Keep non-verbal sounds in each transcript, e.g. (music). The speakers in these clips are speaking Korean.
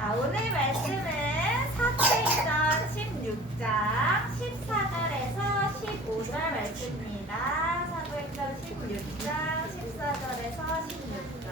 자, 오늘 말씀은 사도행전 16장 14절에서 15절 말씀입니다. 사도행전 16장 14절에서 16절.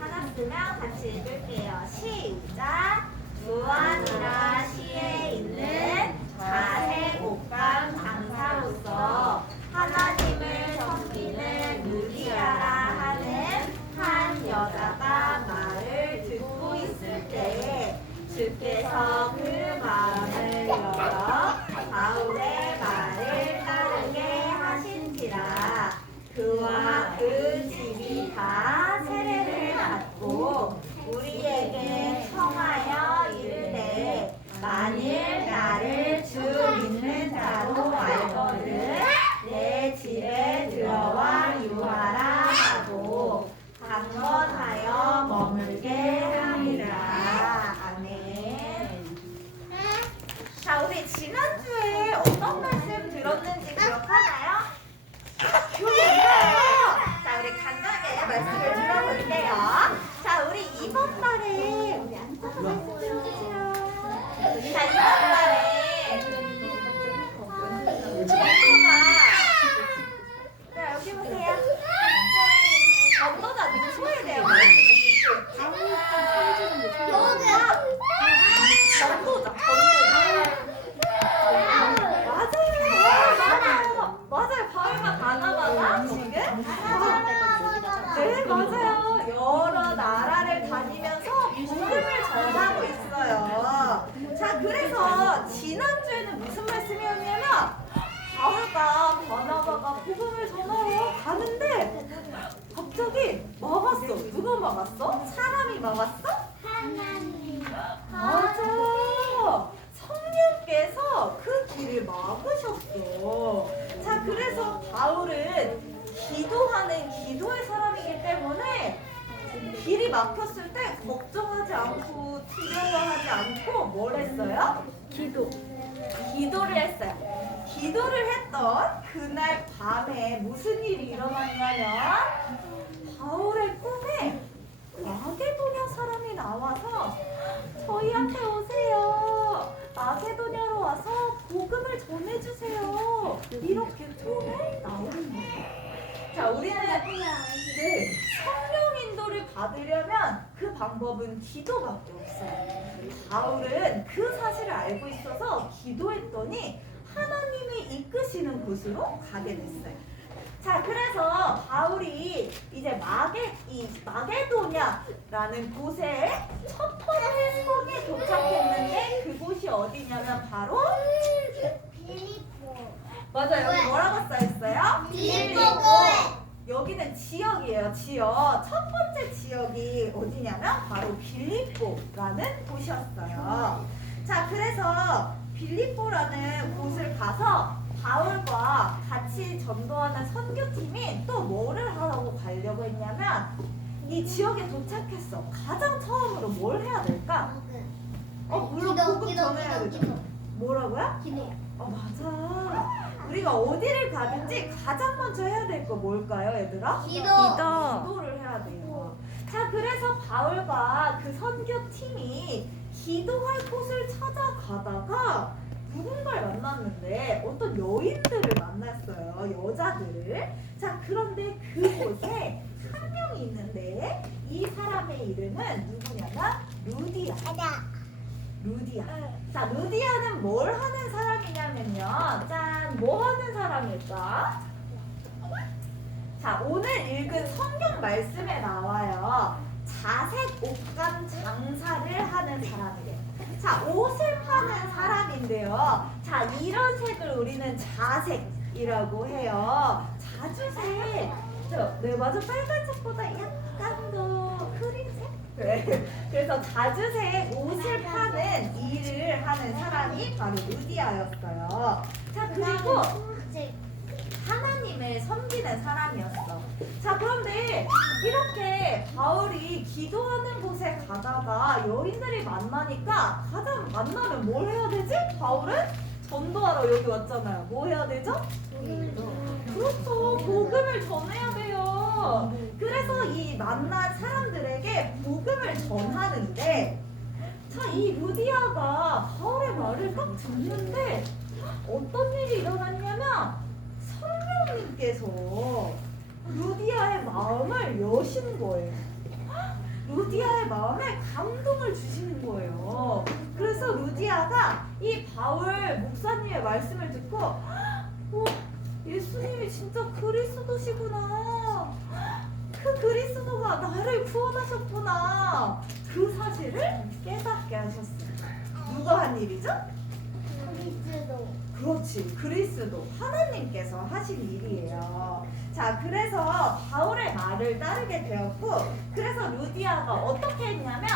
찾았으면 같이 읽을게요. 시작. 무한이라 시에 있는 자색 옥감 장사로서 하나님을 섬기는 루디아라 하는 한 여자가 말을 듣고 있을 때에 주께서 그 마음을 열어 바울의 말을 따르게 하신지라 그와 그 집이 다 세례를 받고 우리에게 청하여 이르되 만일 나를 주 믿는 자로 알거든 내 집에 들어와 유하라 하고 강건하여 머물게 하리라 아멘 자 우리 지난주에 어떤 말씀 들었는지 기억하나요? 기억나요? 자 우리 간단하게 말씀을 들어볼게요 자 우리 이번 달에 우리 앉아서 말씀 들어주세요 자 이번 달에 전도가 자 여기 보세요 전도가 누구에 대한 말씀을 듣고 전도자 전도자 맞아요 맞아요 바울과 바나바가 지금 네 맞아요 여러 나라를 다니면서 복음을 전하고 있어요 자 그래서 지난주에는 무슨 말씀이었냐면 바울과 바나바가 복음을 전하러 가는데 갑자기 막았어 누가 막았어? 사람이 막았어? 맞아. 성령께서 그 길을 막으셨어. 자, 그래서 바울은 기도하는 기도의 사람이기 때문에 막혔을 때 걱정하지 않고 두려워하지 않고 뭘 했어요? 기도. 기도를 했어요. 기도를 했던 그날 밤에 무슨 일이 일어났냐면 바울의 꿈에 마게도냐 사람이 나와서 저희한테 오세요. 마게도냐로 와서 복음을 전해주세요. 이렇게 꿈에 나오는 거예요. 자, 우리는 네, 성령 받으려면 그 방법은 기도밖에 없어요. 바울은 그 사실을 알고 있어서 기도했더니 하나님이 이끄시는 곳으로 가게 됐어요. 자, 그래서 바울이 이제 마게 이 마게도냐라는 곳에 첫 번째 성에 도착했는데 그곳이 어디냐면 바로 맞아요. 여기 뭐라고 써 있어요? 여기는 지역이에요, 지역. 첫 번째 지역이 어디냐면 바로 빌립보라는 곳이었어요. 자, 그래서 빌립보라는 곳을 가서 바울과 같이 전도하는 선교팀이 또 뭐를 하라고 가려고 했냐면 이 지역에 도착했어. 가장 처음으로 뭘 해야 될까? 어, 물론 복음 전해야 되죠. 뭐라고요? 어, 맞아. 우리가 어디를 가든지 가장 먼저 해야 될 거 뭘까요, 얘들아? 기도. 기도를 해야 돼요. 자, 그래서 바울과 그 선교팀이 기도할 곳을 찾아가다가 누군가를 만났는데 어떤 여인들을 만났어요. 여자들을. 자, 그런데 그곳에 한 명이 있는데 이 사람의 이름은 누구냐면 루디아. 루디아. 자, 루디아는 뭘 하는 사람이냐면요. 짠, 뭐 하는 사람일까? 자, 오늘 읽은 성경 말씀에 나와요. 자색 옷감 장사를 하는 사람이래요. 자, 옷을 파는 사람인데요. 자, 이런 색을 우리는 자색이라고 해요. 자주색. 저, 네, 맞아. 빨간색보다 약간 더 흐린색? 네. 그래서 자주색 옷을 파는 일을 하는 사람이 바로 루디아였어요. 자, 그리고 하나님을 섬기는 사람이었어. 자, 그런데 이렇게 바울이 기도하는 곳에 가다가 여인들이 만나니까 가장 만나면 뭘 해야 되지? 바울은 전도하러 여기 왔잖아요. 뭐 해야 되죠? 그렇죠. 복음을 전해야 돼요. 그래서 이 만난 사람들에게 복음을 전하는데 자, 이 루디아가 바울의 말을 딱 듣는데 어떤 일이 일어났냐면 성령님께서 루디아의 마음을 여시는 거예요. 루디아의 마음에 감동을 주시는 거예요. 그래서 루디아가 이 바울 목사님의 말씀을 듣고 어, 예수님이 진짜 그리스도시구나. 그 그리스도가 나를 구원하셨구나. 그 사실을 깨닫게 하셨어요. 누가 한 일이죠? 그렇지. 그리스도 하나님께서 하신 일이에요. 자, 그래서 바울의 말을 따르게 되었고, 그래서 루디아가 어떻게 했냐면,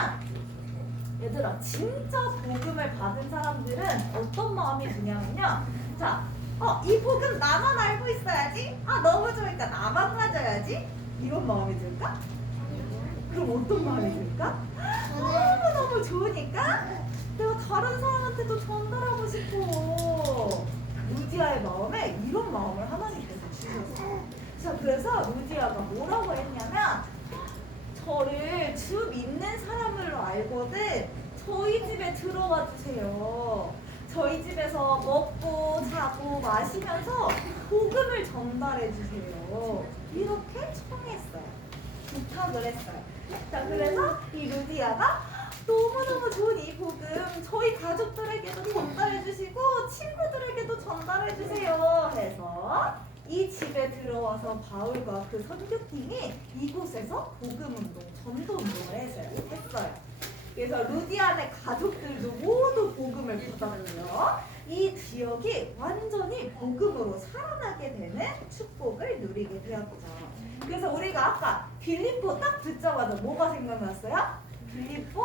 얘들아, 진짜 복음을 받은 사람들은 어떤 마음이 드냐면요. 자, 어, 이 복음 나만 알고 있어야지. 아, 너무 좋으니까 나만 가져야지. 이런 마음이 들까? 그럼 어떤 마음이 들까? 너무너무 좋으니까 내가 다른 사람한테도 전달하고 싶어. 루디아의 마음에 이런 마음을 하나님께서 주셨어요. 자, 그래서 루디아가 뭐라고 했냐면 저를 주 믿는 사람으로 알거든 저희 집에 들어와 주세요. 저희 집에서 먹고 자고 마시면서 복음을 전달해 주세요. 이렇게 청했어요. 부탁을 했어요. 자, 그래서 이 루디아가 너무너무 좋은 이 복음 저희 가족들에게도 전달해 주시고 친구들에게도 전달해 주세요 해서 이 집에 들어와서 바울과 그 선교팀이 이곳에서 복음 운동, 전도 운동을 했어요. 했어요. 그래서 루디안의 가족들도 모두 복음을 받았고요. 이 지역이 완전히 복음으로 살아나게 되는 축복을 누리게 되었죠. 그래서 우리가 아까 빌립보 딱 듣자마자 뭐가 생각났어요? 빌립보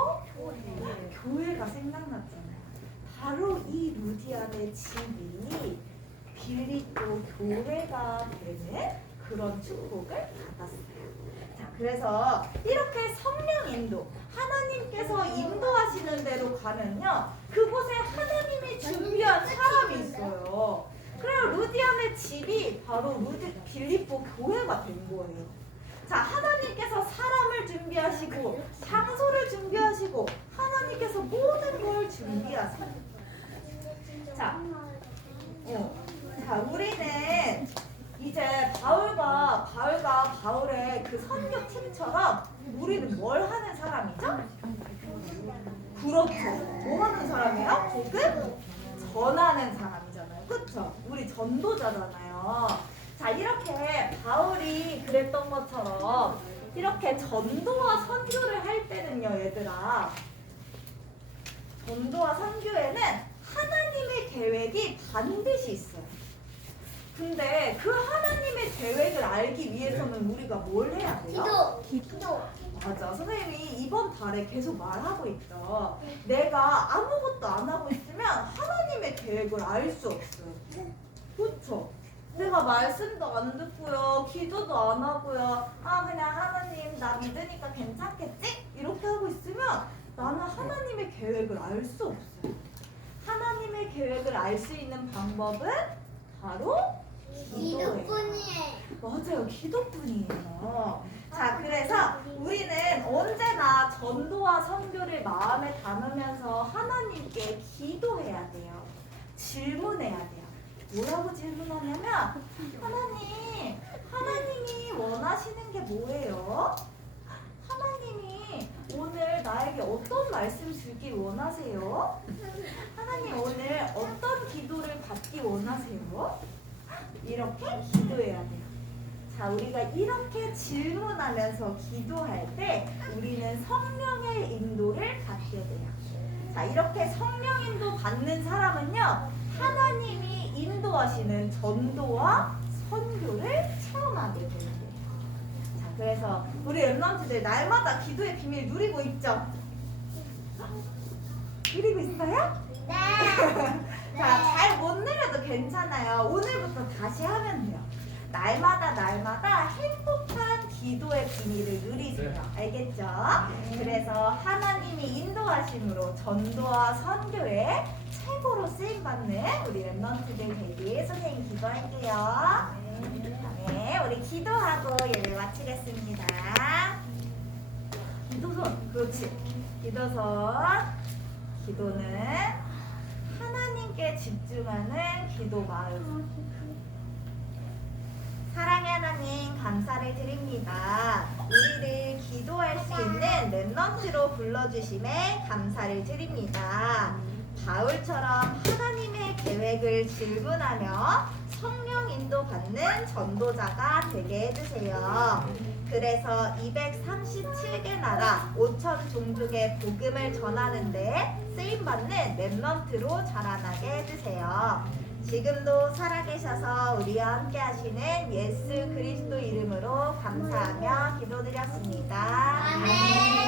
교회가 생각났잖아요. 바로 이 루디안의 집이 빌립보 교회가 되는 그런 축복을 받았어요. 자, 그래서 이렇게 성령 인도, 하나님께서 인도하시는 대로 가면요, 그곳에 하나님이 준비한 사람이 있어요. 그래요, 루디안의 집이 바로 루디 빌립보 교회가 된 거예요. 자, 하나님께서 사람을 준비하시고, 장소를 준비하시고, 하나님께서 모든 걸 준비하세요. 자, 어. 자, 우리는 이제 바울과 바울과 바울의 그 선교 팀처럼 우리는 뭘 하는 사람이죠? 그렇죠. 뭐 하는 사람이에요? 복음 전하는 사람이잖아요. 그렇죠? 우리 전도자잖아요. 자, 이렇게 바울이 그랬던 것처럼 이렇게 전도와 선교를 할 때는요, 얘들아. 전도와 선교에는 하나님의 계획이 반드시 있어요. 근데 그 하나님의 계획을 알기 위해서는 우리가 뭘 해야 돼요? 기도 기도 맞아. 선생님이 이번 달에 계속 말하고 있죠. 내가 아무것도 안 하고 있으면 하나님의 계획을 알 수 없어요. 그렇죠? 내가 말씀도 안 듣고요. 기도도 안 하고요. 아, 그냥 하나님 나 믿으니까 괜찮겠지? 이렇게 하고 있으면 나는 하나님의 계획을 알 수 없어요. 하나님의 계획을 알 수 있는 방법은 바로. 기도뿐이에요. 맞아요. 기도뿐이에요. 자, 그래서 우리는 언제나 전도와 선교를 마음에 담으면서 하나님께 기도해야 돼요. 질문해야 돼요. 뭐라고 질문하냐면, 하나님, 하나님이 원하시는 게 뭐예요? 하나님이 오늘 나에게 어떤 말씀 주길 원하세요? 하나님 오늘 어떤 기도를 받기 원하세요? 이렇게 기도해야 돼요. 자, 우리가 이렇게 질문하면서 기도할 때 우리는 성령의 인도를 받게 돼요. 자, 이렇게 성령 인도 받는 사람은요, 하나님이 인도하시는 전도와 선교를 체험하게 되는 거예요. 자, 그래서 우리 랩런트들 날마다 기도의 비밀 누리고 있죠? 누리고 있어요? 네. (laughs) 자, 잘못 내려도 괜찮아요. 오늘부터 다시 하면 돼요. 날마다 날마다 행복한 기도의 비밀을 누리세요. 알겠죠? 그래서 하나님이 인도하심으로 전도와 선교에 최고로 쓰임 받는 우리 랩런트들 되기 선생님 기도할게요. 네, 우리 기도하고 예배 마치겠습니다. 기도선, 그렇지. 기도선. 기도는 하나님께 집중하는 기도 마음. 사랑의 하나님 감사를 드립니다. 우리를 기도할 수 있는 랩넌트로 불러주심에 감사를 드립니다. 바울처럼 하나님의 계획을 질문하며 성령 인도 받는 전도자가 되게 해주세요. 그래서 237개 나라 5천 종족의 복음을 전하는데 쓰임 받는 랩넌트로 자라나게 해주세요. 지금도 살아계셔서 우리와 함께 하시는 예수 그리스도 이름으로 감사하며 기도드렸습니다. 아멘.